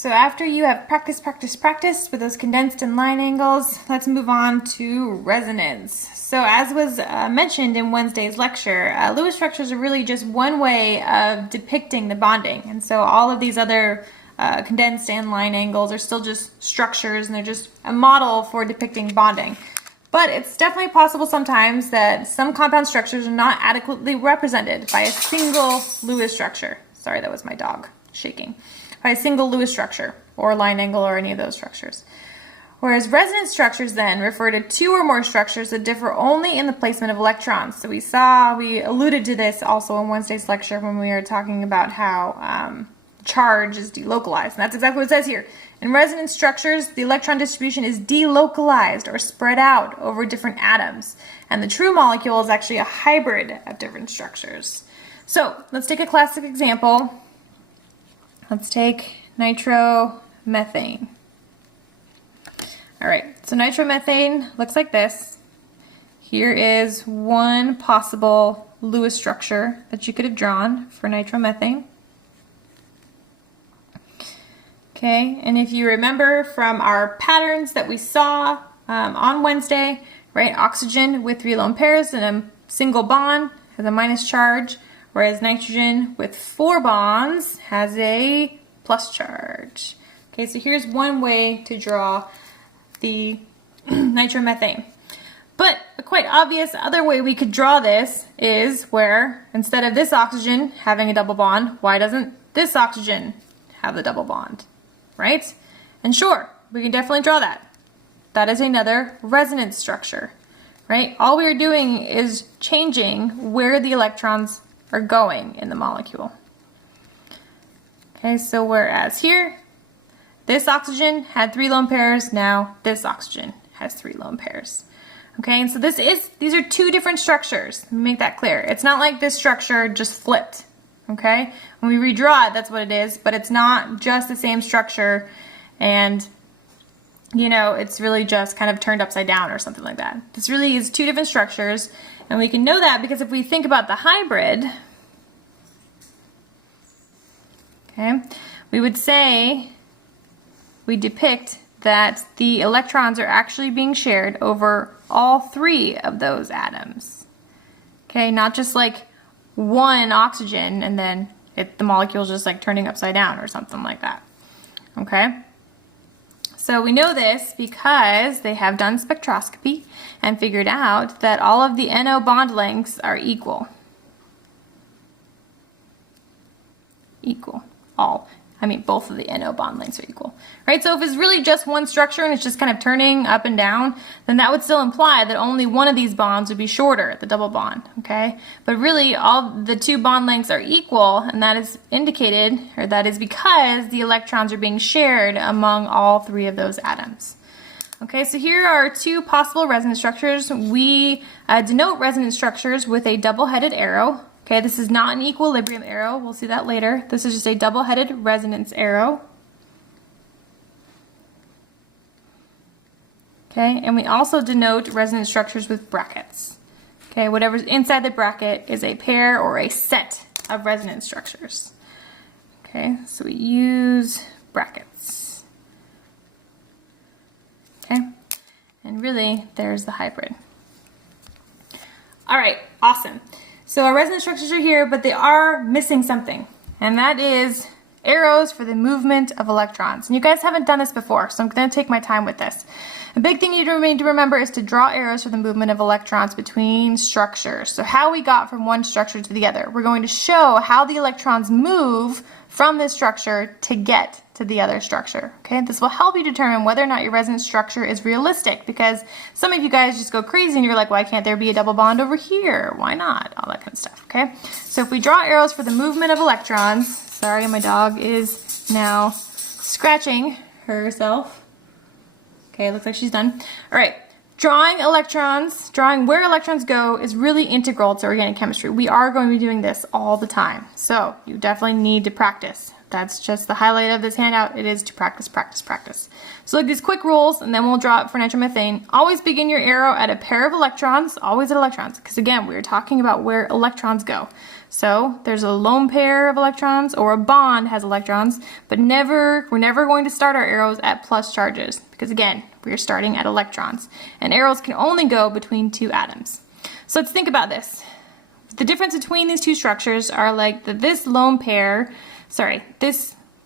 So after you have practiced with those condensed and line angles, let's move on to resonance. So as was mentioned in Wednesday's lecture, Lewis structures are really just one way of depicting the bonding. And so all of these other condensed and line angles are still just structures, and they're just a model for depicting bonding. But it's definitely possible sometimes that some compound structures are not adequately represented by a single Lewis structure. Sorry, that was my dog shaking. By a single Lewis structure, or line angle, or any of those structures. Whereas resonance structures then refer to two or more structures that differ only in the placement of electrons. So we alluded to this also in Wednesday's lecture when we were talking about how charge is delocalized. And that's exactly what it says here. In resonance structures, the electron distribution is delocalized or spread out over different atoms. And the true molecule is actually a hybrid of different structures. So let's take a classic example. Let's take nitromethane. All right, so nitromethane looks like this. Here is one possible Lewis structure that you could have drawn for nitromethane. Okay, and if you remember from our patterns that we saw on Wednesday, right, oxygen with 3 lone pairs and a single bond has a minus charge, whereas nitrogen with 4 bonds has a plus charge. Okay, so here's one way to draw the nitromethane. But a quite obvious other way we could draw this is where instead of this oxygen having a double bond, why doesn't this oxygen have the double bond, right? And sure, we can definitely draw that. That is another resonance structure, right? All we are doing is changing where the electrons are going in the molecule. Okay, so whereas here, this oxygen had 3 lone pairs, now this oxygen has 3 lone pairs. Okay, and so these are 2 different structures. Let me make that clear. It's not like this structure just flipped. Okay, when we redraw it, that's what it is, but it's not just the same structure, and you know, it's really just kind of turned upside down or something like that. This really is 2 different structures, and we can know that because if we think about the hybrid, okay, we would say we depict that the electrons are actually being shared over all 3 of those atoms. Okay, not just like one oxygen and then the molecule is just like turning upside down or something like that. Okay, so we know this because they have done spectroscopy and figured out that all of the NO bond lengths are equal. Both of the NO bond lengths are equal, right? So if it's really just one structure and it's just kind of turning up and down, then that would still imply that only one of these bonds would be shorter, the double bond, okay? But really all the 2 bond lengths are equal, and that is indicated, or that is because the electrons are being shared among all 3 of those atoms. Okay, so here are 2 possible resonance structures. We denote resonance structures with a double-headed arrow. Okay, this is not an equilibrium arrow. We'll see that later. This is just a double-headed resonance arrow. Okay, and we also denote resonance structures with brackets. Okay, whatever's inside the bracket is a pair or a set of resonance structures. Okay, so we use brackets. Okay, and really, there's the hybrid. All right, awesome. So our resonance structures are here, but they are missing something, and that is arrows for the movement of electrons. And you guys haven't done this before, so I'm going to take my time with this. A big thing you need to remember is to draw arrows for the movement of electrons between structures. So how we got from one structure to the other. We're going to show how the electrons move from this structure to get to the other structure. Okay, this will help you determine whether or not your resonance structure is realistic, because some of you guys just go crazy and you're like, why can't there be a double bond over here? Why not? All that kind of stuff. Okay, so if we draw arrows for the movement of electrons, sorry, my dog is now scratching herself. Okay, looks like she's done. All right, drawing where electrons go is really integral to organic chemistry. We are going to be doing this all the time, so you definitely need to practice. That's just the highlight of this handout. It is to practice, practice, practice. So like these quick rules, and then we'll draw it for nitromethane. Always begin your arrow at a pair of electrons, always at electrons, because again, we're talking about where electrons go. So there's a lone pair of electrons, or a bond has electrons, but we're never going to start our arrows at plus charges, because again, we're starting at electrons. And arrows can only go between two atoms. So let's think about this. The difference between these two structures are like this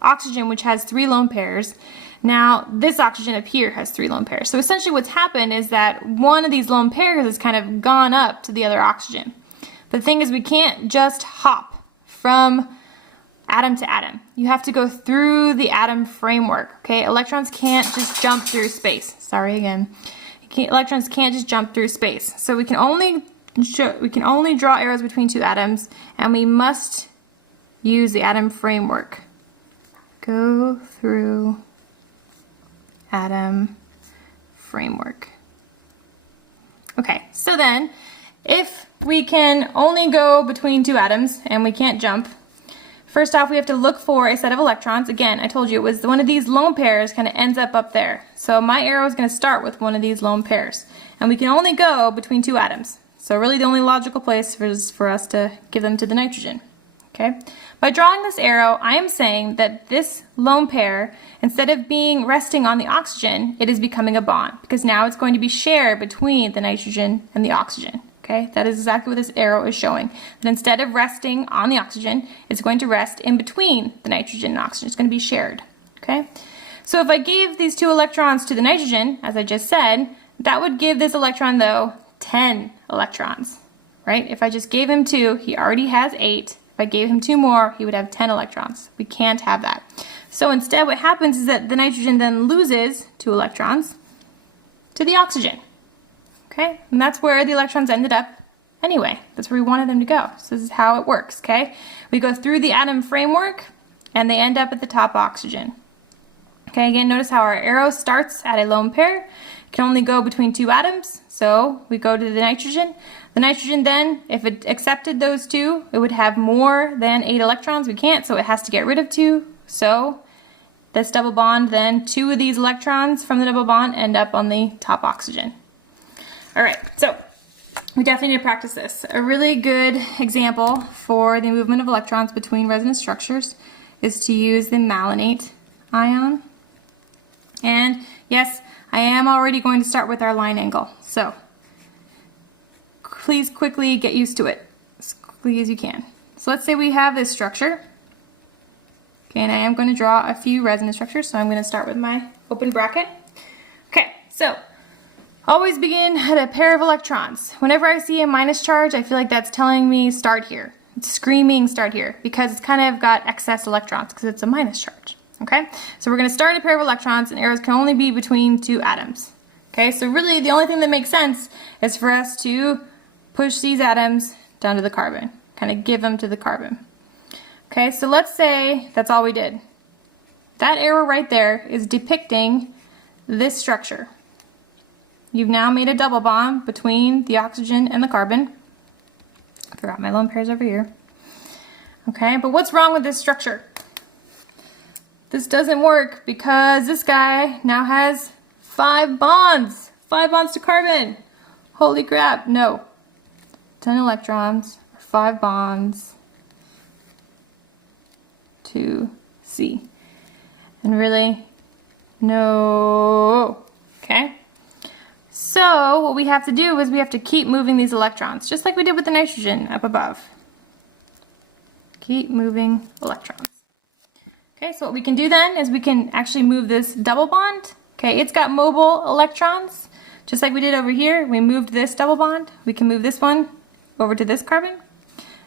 oxygen, which has 3 lone pairs. Now this oxygen up here has 3 lone pairs. So essentially what's happened is that one of these lone pairs has kind of gone up to the other oxygen. But the thing is, we can't just hop from atom to atom. You have to go through the atom framework, okay? Electrons can't just jump through space. Sorry again. Electrons can't just jump through space. So we can only draw arrows between 2 atoms, and we must use the atom framework. Go through atom framework. Okay, so then if we can only go between 2 atoms and we can't jump, first off we have to look for a set of electrons. Again, I told you it was one of these lone pairs kind of ends up there. So my arrow is going to start with one of these lone pairs. And we can only go between 2 atoms. So really the only logical place is for us to give them to the nitrogen. Okay? By drawing this arrow, I am saying that this lone pair, instead of being resting on the oxygen, it is becoming a bond, because now it's going to be shared between the nitrogen and the oxygen. Okay? That is exactly what this arrow is showing. That instead of resting on the oxygen, it's going to rest in between the nitrogen and oxygen. It's going to be shared. Okay? So if I gave these 2 electrons to the nitrogen, as I just said, that would give this electron, though, 10 electrons. Right? If I just gave him 2, he already has 8. If I gave him 2 more, he would have 10 electrons. We can't have that. So instead what happens is that the nitrogen then loses 2 electrons to the oxygen. Okay? And that's where the electrons ended up anyway. That's where we wanted them to go. So this is how it works, okay? We go through the atom framework and they end up at the top oxygen. Okay, again, notice how our arrow starts at a lone pair. It can only go between 2 atoms, so we go to the nitrogen. The nitrogen then, if it accepted those 2, it would have more than 8 electrons. We can't, so it has to get rid of 2. So this double bond, then 2 of these electrons from the double bond end up on the top oxygen. All right, so we definitely need to practice this. A really good example for the movement of electrons between resonance structures is to use the malonate ion. And yes, I am already going to start with our line angle. So please quickly get used to it as quickly as you can. So let's say we have this structure. Okay, and I am going to draw a few resonance structures. So I'm going to start with my open bracket. Okay, so always begin at a pair of electrons. Whenever I see a minus charge, I feel like that's telling me start here. It's screaming start here because it's kind of got excess electrons because it's a minus charge. Okay, so we're going to start a pair of electrons, and arrows can only be between 2 atoms. Okay, so really the only thing that makes sense is for us to push these atoms down to the carbon, kind of give them to the carbon. Okay, so let's say that's all we did. That arrow right there is depicting this structure. You've now made a double bond between the oxygen and the carbon. I forgot my lone pairs over here. Okay, but what's wrong with this structure? This doesn't work because this guy now has 5 bonds. 5 bonds to carbon. Holy crap, no. 10 electrons, 5 bonds to C. And really, no. Okay? So what we have to do is we have to keep moving these electrons, just like we did with the nitrogen up above. Keep moving electrons. Okay, so what we can do then is we can actually move this double bond. Okay, it's got mobile electrons, just like we did over here. We moved this double bond. We can move this one over to this carbon.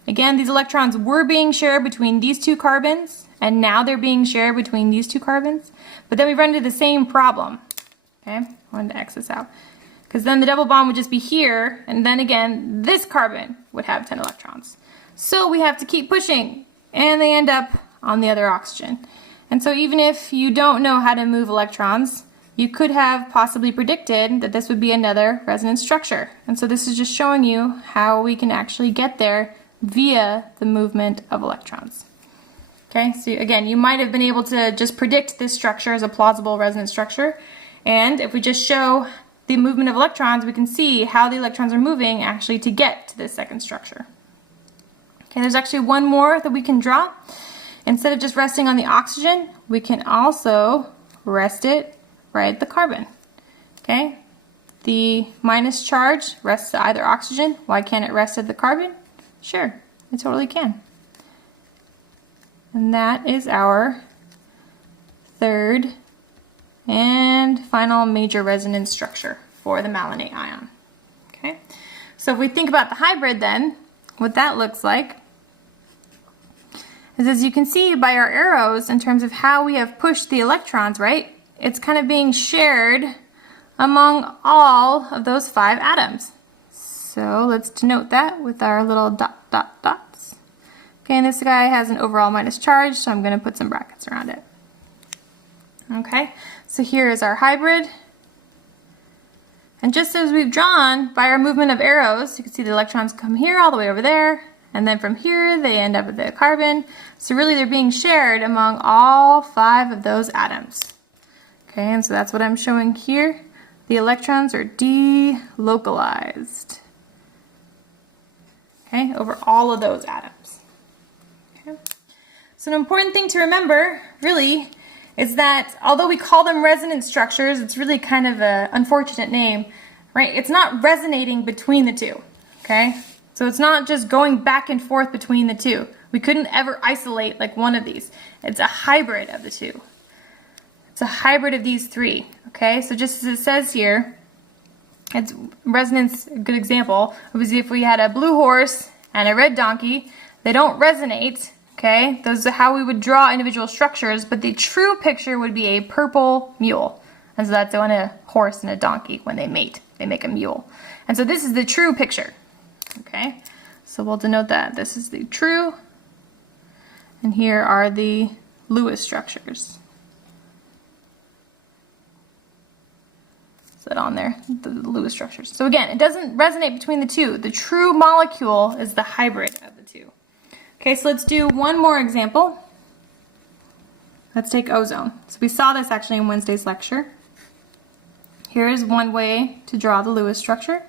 Again, these electrons were being shared between these 2 carbons, and now they're being shared between these 2 carbons. But then we run into the same problem. Okay, I wanted to X this out. Because then the double bond would just be here, and then again, this carbon would have 10 electrons. So we have to keep pushing, and they end up on the other oxygen. And so even if you don't know how to move electrons, you could have possibly predicted that this would be another resonance structure. And so this is just showing you how we can actually get there via the movement of electrons. Okay, so again, you might have been able to just predict this structure as a plausible resonance structure. And if we just show the movement of electrons, we can see how the electrons are moving actually to get to this second structure. Okay, there's actually one more that we can draw. Instead of just resting on the oxygen, we can also rest it right at the carbon. Okay, the minus charge rests at either oxygen. Why can't it rest at the carbon? Sure, it totally can. And that is our third and final major resonance structure for the malonate ion. Okay, so if we think about the hybrid then, what that looks like is, as you can see by our arrows in terms of how we have pushed the electrons, right? It's kind of being shared among all of those 5 atoms. So let's denote that with our little dot, dot, dots. Okay, and this guy has an overall minus charge, so I'm going to put some brackets around it. Okay, so here is our hybrid. And just as we've drawn by our movement of arrows, you can see the electrons come here all the way over there, and then from here they end up at the carbon. So really they're being shared among all 5 of those atoms. Okay, and so that's what I'm showing here. The electrons are delocalized. Okay, over all of those atoms. Okay. So an important thing to remember, really, is that although we call them resonance structures, it's really kind of an unfortunate name, right? It's not resonating between the two, okay? So it's not just going back and forth between the two. We couldn't ever isolate like one of these. It's a hybrid of the two. It's a hybrid of these 3, okay? So just as it says here, it's resonance, a good example, would be if we had a blue horse and a red donkey, they don't resonate, okay? Those are how we would draw individual structures, but the true picture would be a purple mule. And so that's when a horse and a donkey, when they mate, they make a mule. And so this is the true picture, okay? So we'll denote that this is the true, and here are the Lewis structures. That on there, the Lewis structures. So again, it doesn't resonate between the two. The true molecule is the hybrid of the two. Okay, so let's do one more example. Let's take ozone. So we saw this actually in Wednesday's lecture. Here is one way to draw the Lewis structure.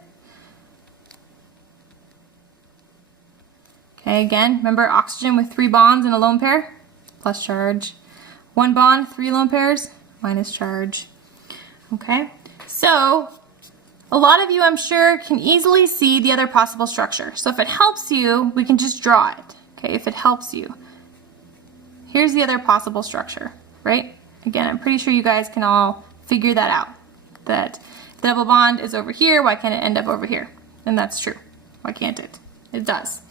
Okay, again, remember oxygen with 3 bonds in a lone pair, plus charge. 1 bond, 3 lone pairs, minus charge. Okay. So, a lot of you, I'm sure, can easily see the other possible structure. So if it helps you, we can just draw it. Okay, if it helps you. Here's the other possible structure, right? Again, I'm pretty sure you guys can all figure that out. That if the double bond is over here, why can't it end up over here? And that's true. Why can't it? It does.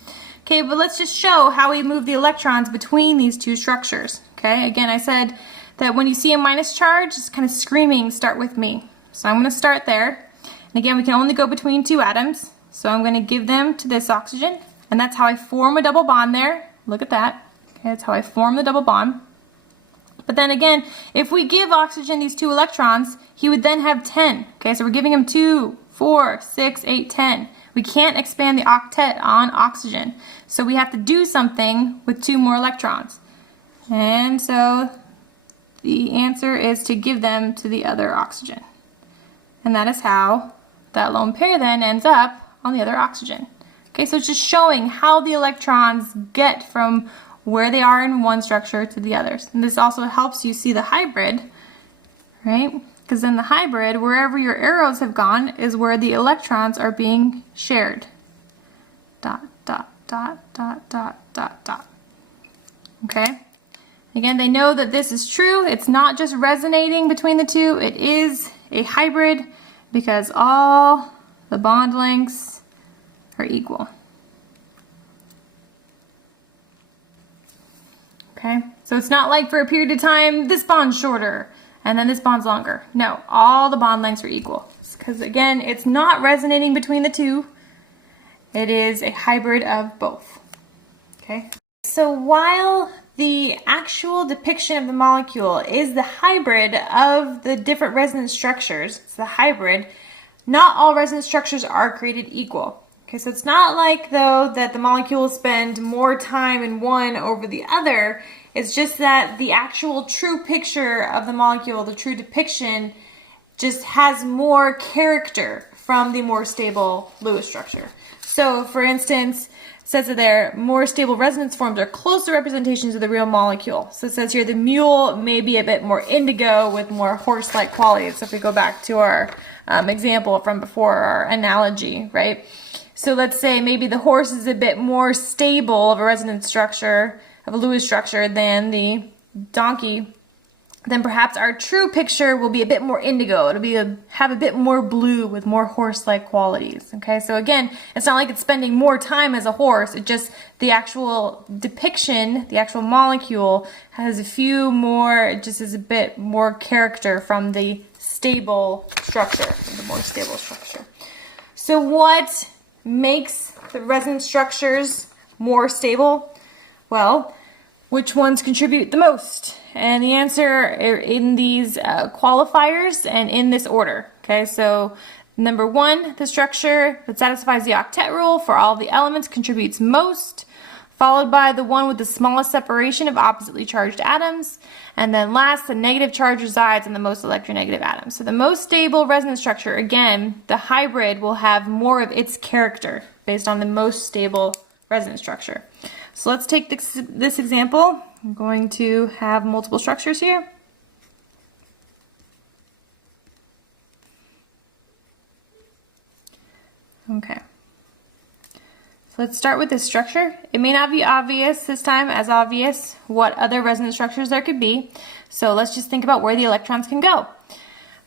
Okay, but let's just show how we move the electrons between these 2 structures. Okay, again, I said that when you see a minus charge, it's kind of screaming, start with me. So I'm going to start there. And again, we can only go between 2 atoms. So I'm going to give them to this oxygen. And that's how I form a double bond there. Look at that. Okay, that's how I form the double bond. But then again, if we give oxygen these 2 electrons, he would then have 10. Okay, so we're giving him 2, 4, 6, 8, 10. We can't expand the octet on oxygen. So we have to do something with 2 more electrons. And so the answer is to give them to the other oxygen. And that is how that lone pair then ends up on the other oxygen. Okay, so it's just showing how the electrons get from where they are in one structure to the others. And this also helps you see the hybrid, right? Because in the hybrid, wherever your arrows have gone is where the electrons are being shared. Dot, dot, dot, dot, dot, dot, dot. Okay? Again, they know that this is true. It's not just resonating between the 2. It is a hybrid because all the bond lengths are equal. Okay, so it's not like for a period of time this bond's shorter and then this bond's longer. No, all the bond lengths are equal because again, it's not resonating between the 2. It is a hybrid of both. Okay, so while the actual depiction of the molecule is the hybrid of the different resonance structures, it's the hybrid, not all resonance structures are created equal. Okay, so it's not like though that the molecules spend more time in one over the other. It's just that the actual true picture of the molecule, the true depiction, just has more character from the more stable Lewis structure. So for instance, it says that their more stable resonance forms are closer representations of the real molecule. So it says here the mule may be a bit more indigo with more horse-like qualities. So if we go back to our example from before, our analogy, right? So let's say maybe the horse is a bit more stable of a resonance structure, of a Lewis structure, than the donkey. Then perhaps our true picture will be a bit more indigo. It'll have a bit more blue with more horse-like qualities. Okay, so again, it's not like it's spending more time as a horse. It just, the actual depiction, the actual molecule has a few more, it just is a bit more character from the stable structure, the more stable structure. So what makes the resonance structures more stable? Well, which ones contribute the most? And the answer are in these qualifiers and in this order. Okay, so number 1, the structure that satisfies the octet rule for all the elements contributes most, followed by the one with the smallest separation of oppositely charged atoms, and then last, the negative charge resides in the most electronegative atoms. So the most stable resonance structure, again, the hybrid will have more of its character based on the most stable resonance structure. So let's take this example. I'm going to have multiple structures here. Okay. So let's start with this structure. It may not be obvious this time, as obvious, what other resonance structures there could be. So let's just think about where the electrons can go.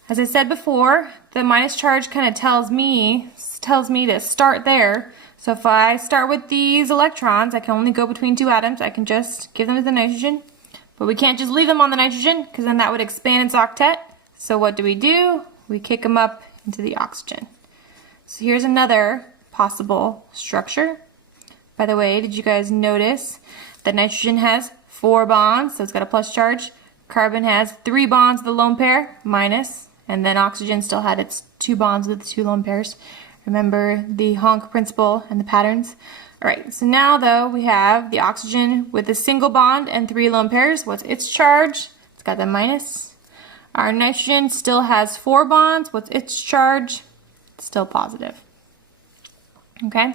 As I said before, the minus charge kind of tells me to start there. So if I start with these electrons, I can only go between 2 atoms. I can just give them to the nitrogen. But we can't just leave them on the nitrogen, because then that would expand its octet. So what do? We kick them up into the oxygen. So here's another possible structure. By the way, did you guys notice that nitrogen has 4 bonds, so it's got a plus charge. Carbon has 3 bonds with a lone pair, minus, and then oxygen still had its 2 bonds with the 2 lone pairs. Remember the honk principle and the patterns? Alright, so now though we have the oxygen with a single bond and 3 lone pairs. What's its charge? It's got the minus. Our nitrogen still has 4 bonds. What's its charge? It's still positive. Okay,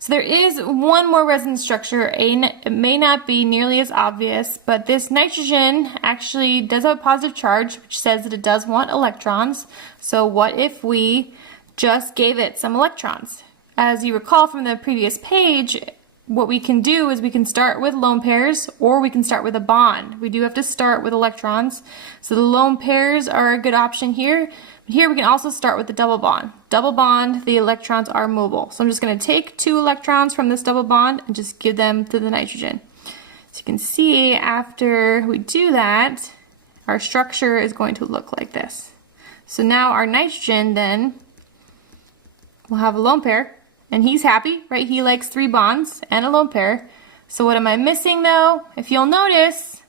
so there is one more resonance structure. It may not be nearly as obvious, but this nitrogen actually does have a positive charge, which says that it does want electrons. So what if we just gave it some electrons? As you recall from the previous page, what we can do is we can start with lone pairs, or we can start with a bond. We do have to start with electrons. So the lone pairs are a good option here. But here we can also start with the double bond. Double bond, the electrons are mobile. So I'm just going to take 2 electrons from this double bond and just give them to the nitrogen. So you can see after we do that, our structure is going to look like this. So now our nitrogen then will have a lone pair, and he's happy, right? He likes 3 bonds and a lone pair. So what am I missing though? If you'll notice,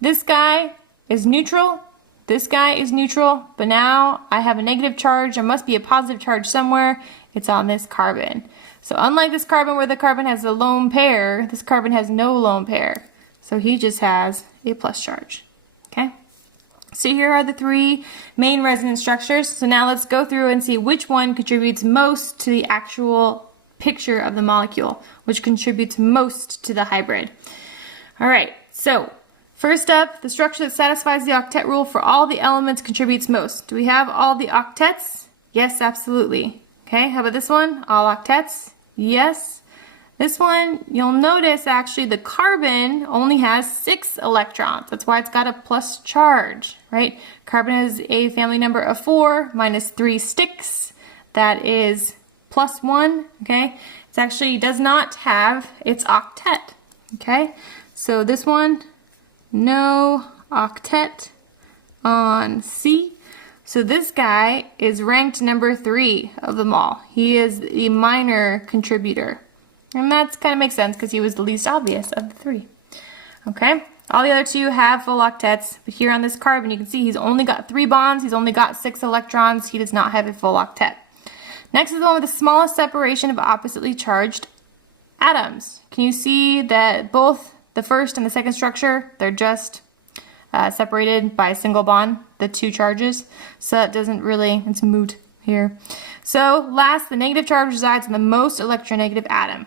this guy is neutral, this guy is neutral, but now I have a negative charge. There must be a positive charge somewhere. It's on this carbon. So unlike this carbon where the carbon has a lone pair, this carbon has no lone pair. So he just has a plus charge. Okay? So here are the 3 main resonance structures. So now let's go through and see which one contributes most to the actual picture of the molecule, which contributes most to the hybrid. All right, so first up, the structure that satisfies the octet rule for all the elements contributes most. Do we have all the octets? Yes, absolutely. Okay, how about this one? All octets? Yes. This one, you'll notice actually the carbon only has 6 electrons. That's why it's got a plus charge, right? Carbon has a family number of 4 minus 3 sticks. That is plus 1, okay? It actually does not have its octet, okay? So this one, no octet on C. So this guy is ranked number 3 of them all. He is the minor contributor. And that kind of makes sense because he was the least obvious of the 3. Okay, all the other 2 have full octets, but here on this carbon you can see he's only got 3 bonds, he's only got 6 electrons, he does not have a full octet. Next is the one with the smallest separation of oppositely charged atoms. Can you see that both the first and the second structure, they're just separated by a single bond, the two charges. So that doesn't really, it's moot here. So last, the negative charge resides in the most electronegative atom.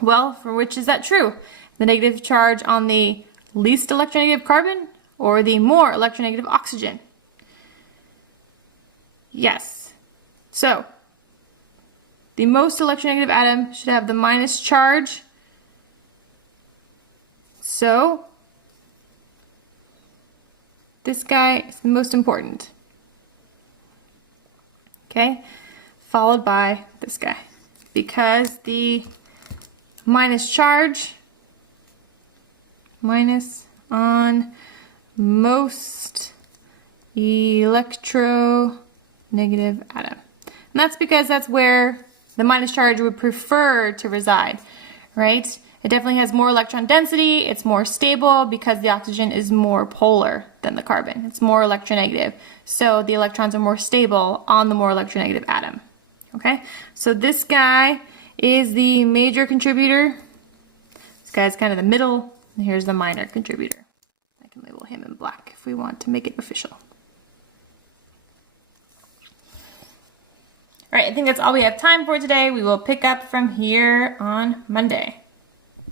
Well, for which is that true? The negative charge on the least electronegative carbon or the more electronegative oxygen? Yes. So the most electronegative atom should have the minus charge. So this guy is the most important. Okay, followed by this guy. Because the minus charge, minus on most electronegative atom. And that's because that's where the minus charge would prefer to reside, right? It definitely has more electron density, it's more stable because the oxygen is more polar than the carbon. It's more electronegative. So the electrons are more stable on the more electronegative atom. Okay, so this guy is the major contributor. This guy's kind of the middle, and here's the minor contributor. I can label him in black if we want to make it official. All right, I think that's all we have time for today. We will pick up from here on Monday.